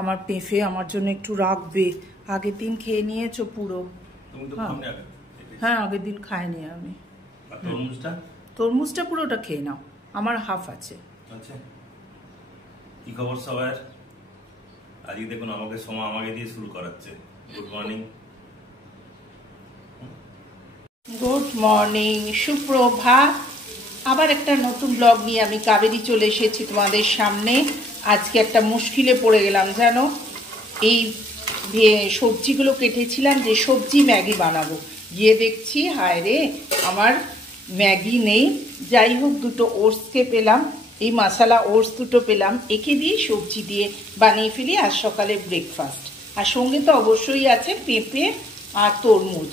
আমার পেঁপে আমার জন্য একটু রাখবে। আগের দিন খেয়ে নিয়েছো পুরো। হ্যাঁ আগের দিন খাইনি আমি। তরমুজটা পুরোটা খেয়ে নাও, আমার হাফ আছে। আচ্ছা কি খবর সবার? আজকে দেখুন আমাকে সোমা আমাকে দিয়ে শুরু করাচ্ছে। Good morning. গুড মর্নিং, সুপ্রভাত। আবার একটা নতুন ব্লগ নিয়ে আমি কাবেরী চলে এসেছি তোমাদের সামনে। আজকে একটা মুশকিলে পড়ে গেলাম জানো। এই সবজিগুলো কেটেছিলাম যে সবজি ম্যাগি বানাবো, গিয়ে দেখছি হায় রে আমার ম্যাগি নেই। যাই হোক দুটো ওটসকে পেলাম, এই মশলা ওটস দুটো পেলাম, একে দিয়ে সবজি দিয়ে বানিয়ে ফেলি আজ সকালে ব্রেকফাস্ট। আর সঙ্গে তো অবশ্যই আছে পেঁপে আর তরমুজ।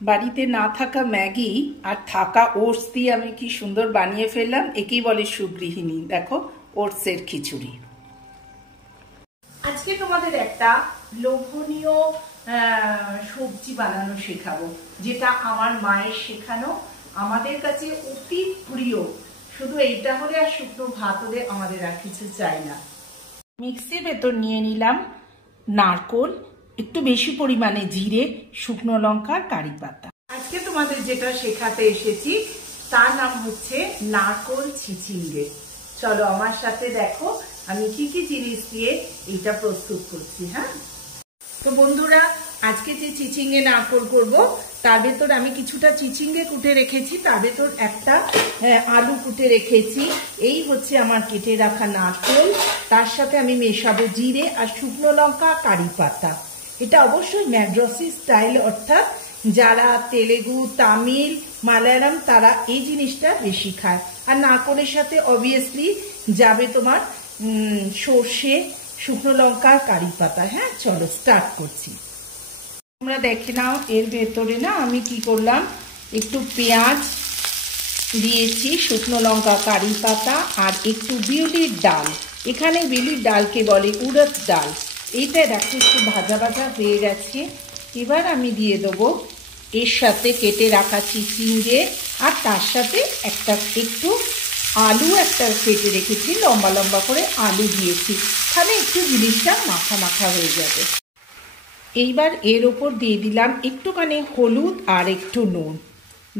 বাড়িতে না থাকা ম্যাগি আর থাকা ওটস দিয়ে আমি কি সুন্দর বানিয়ে ফেললাম। একেই বলে সুগৃহিণী। দেখো ওটসের খিচুড়ি। আজকে তোমাদের একটা লোভনীয় সবজি বানানো শেখাবো, যেটা আমার মায়ের শেখানো, আমাদের কাছে অতি প্রিয়। শুধু এইটা হলে আর শুকনো ভাত হলে আমাদের আর কিছু চাই না। মিক্সির ভেতর নিয়ে নিলাম নারকোল, একটু বেশি পরিমাণে জিরে, শুকনো লঙ্কা, কারি পাতা। আজকে তোমাদের যেটা শেখাতে এসেছি তার নাম হচ্ছে নারকোল চিচিঙ্গে। চলো আমার সাথে দেখো আমি কি কি জিনিস দিয়ে এটা প্রস্তুত করছি। হ্যাঁ তো বন্ধুরা, আজকে যে চিচিঙ্গে নারকোল করব তার ভেতর আমি কিছুটা চিচিঙ্গে কুটে রেখেছি, তার ভেতর একটা আলু কুটে রেখেছি। এই হচ্ছে আমার কেটে রাখা নারকোল, তার সাথে আমি মেশাবো জিরে আর শুকনো লঙ্কা, কারি পাতা। এটা অবশ্যই ম্যাড্রাসি স্টাইল, অর্থাৎ যারা তেলেগু, তামিল, মালায়ালাম তারা এই জিনিসটা বেশি খায়। আর নারকোলের সাথে অবভিয়াসলি যাবে তোমার সর্ষে, শুকনো লঙ্কা, কারি পাতা। হ্যাঁ চলো স্টার্ট করছি। তোমরা দেখে নাও এর ভেতরে না আমি কি করলাম, একটু পেঁয়াজ দিয়েছি, শুকনো লঙ্কা, কারি পাতা আর একটু বিউলির ডাল। এখানে বিউলির ডালকে বলে উড়দ ডাল। এইটা দেখো একটু ভাজা ভাজা হয়ে গেছে। এবার আমি দিয়ে দেবো এর সাথে কেটে রাখা চিচিঙ্গে, আর তার সাথে একটু আলু একটা কেটে রেখেছি, লম্বা লম্বা করে আলু দিয়েছি। তাহলে একটু জিনিসটা মাখা মাখা হয়ে যাবে। এইবার এর ওপর দিয়ে দিলাম একটুখানি হলুদ আর একটু নুন।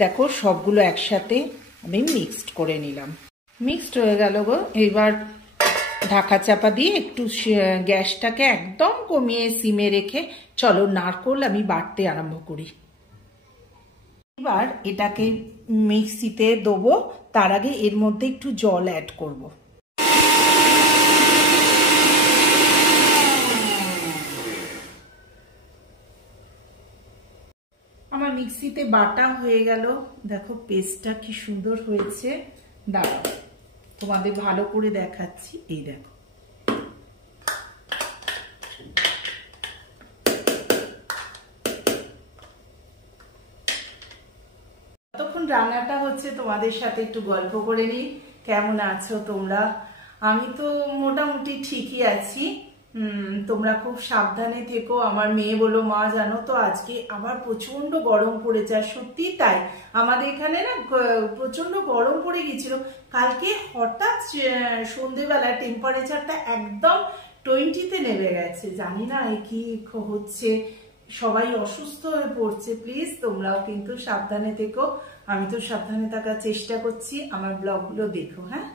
দেখো সবগুলো একসাথে আমি মিক্সড করে নিলাম। মিক্সড হয়ে গেল গো। এবার ঢাকা চাপা দিয়ে একটু গ্যাসটাকে একদম কমিয়ে সিমে রেখে চলো নারকোল আমি বাটতে আরম্ভ করি। এবার এটাকে মিক্সিতে দেবো, তার আগে এর মধ্যে একটু জল অ্যাড করব। আমার মিক্সিতে বাটা হয়ে গেল। দেখো পেস্টটা কি সুন্দর হয়েছে। দাঁড়াও তোমাদের ভালো করে দেখাচ্ছি। এই দেখো ততক্ষণ রান্নাটা হচ্ছে তোমাদের সাথে একটু গল্প করে নিই। কেমন আছো তোমরা? আমি তো মোটামুটি ঠিকই আছি। তোমরা খুব সাবধানে থেকো। আমার মেয়ে বলো মা জানো তো আজকে আবার প্রচন্ড গরম পড়েছে। আর সত্যি তাই, আমাদের এখানে না প্রচন্ড গরম পড়ে গেছিল। কালকে হঠাৎ সন্ধেবেলা টেম্পারেচারটা একদম 20-তে নেমে গেছে। জানি না কি হচ্ছে, সবাই অসুস্থ হয়ে পড়ছে। প্লিজ তোমরাও কিন্তু সাবধানে থেকো। আমি তো সাবধানে থাকার চেষ্টা করছি। আমার ব্লগগুলো দেখো। হ্যাঁ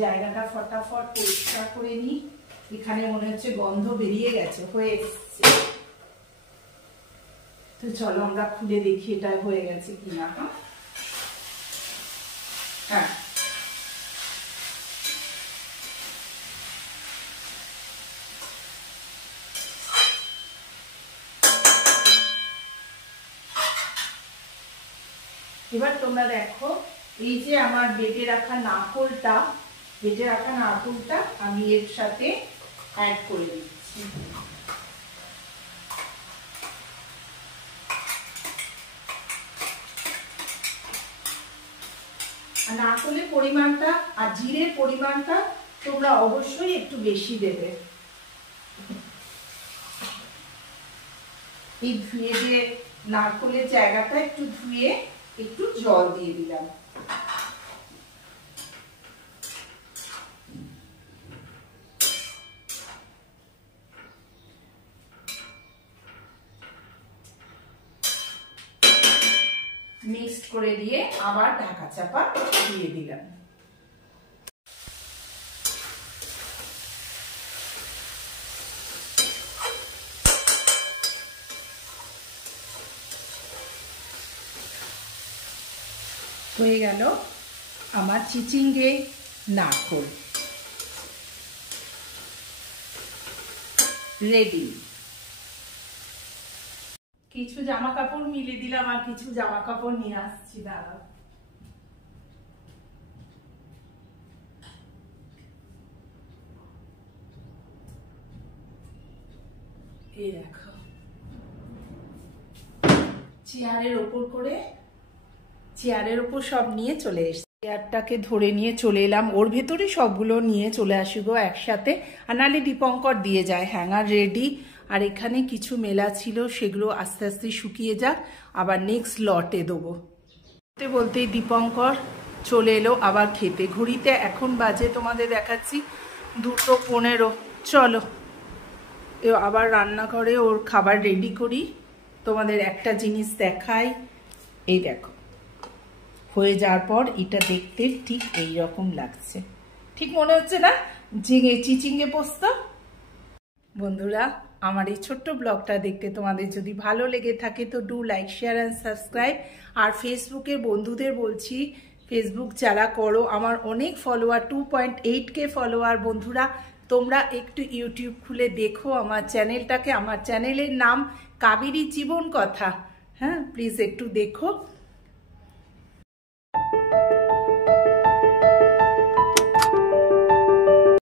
জায়গাটা ফটাফট পরিষ্কার করে নিই। এখানে মনে হচ্ছে গন্ধ বেরিয়ে গেছে, হয়ে এসছে। তো চলো আমরা খুলে দেখি এটা হয়ে গেছে কিনা। হ্যাঁ এবার তোমরা দেখো এই যে আমার বেটে রাখা নারকোলটা আমি এর সাথে অ্যাড করে দিচ্ছি। নারকোলের পরিমাণটা আর জিরের পরিমাণটা তোমরা অবশ্যই একটু বেশি দেবে। এই ধুয়ে যে নারকোলের জায়গাটা একটু ধুয়ে একটু জল দিয়ে দিলাম। করে দিয়ে আবার ঢাকা চাপা দিয়ে দিলাম। হয়ে গেল আমার চিচিঙ্গে নারকোল রেডি। কিছু জামা কাপড় মিলে দিলাম আর কিছু জামা কাপড় নিয়ে আসছি, দাঁড়াও। এই দেখো, চেয়ারের ওপর সব নিয়ে চলে এসেছি। চেয়ারটাকে ধরে নিয়ে চলে এলাম, ওর ভেতরে সবগুলো নিয়ে চলে আসি গো একসাথে, আর নাহলে দীপঙ্কর দিয়ে যায়। হ্যাঙ্গার রেডি, আর এখানে কিছু মেলা ছিল সেগুলো আস্তে আস্তে শুকিয়ে যাক, আবার নেক্সট লটে দেবো। বলতেই দীপঙ্কর চলে এলো আবার খেতে। ঘড়িতে এখন বাজে তোমাদের দেখাচ্ছি 2:15। চলো আবার রান্নাঘরে ওর খাবার রেডি করি। তোমাদের একটা জিনিস দেখাই, এই দেখো, হয়ে যাওয়ার পর এটা দেখতে ঠিক এই রকম লাগছে। ঠিক মনে হচ্ছে না চিচিঙ্গে পোস্ত? বন্ধুরা, আমার এই ছোট্ট ব্লগটা দেখতে তোমাদের যদি ভালো লেগে থাকে তো do like, share and subscribe. আর ফেসবুকের বন্ধুদের বলছি, ফেসবুক যারা করো, আমার অনেক ফলোয়ার, 2.8K ফলোয়ার। বন্ধুরা, তোমরা একটু ইউটিউব খুলে দেখো আমার চ্যানেলটাকে। আমার চ্যানেলের নাম কাবেরী জীবন কথা। হ্যাঁ, প্লিজ একটু দেখো।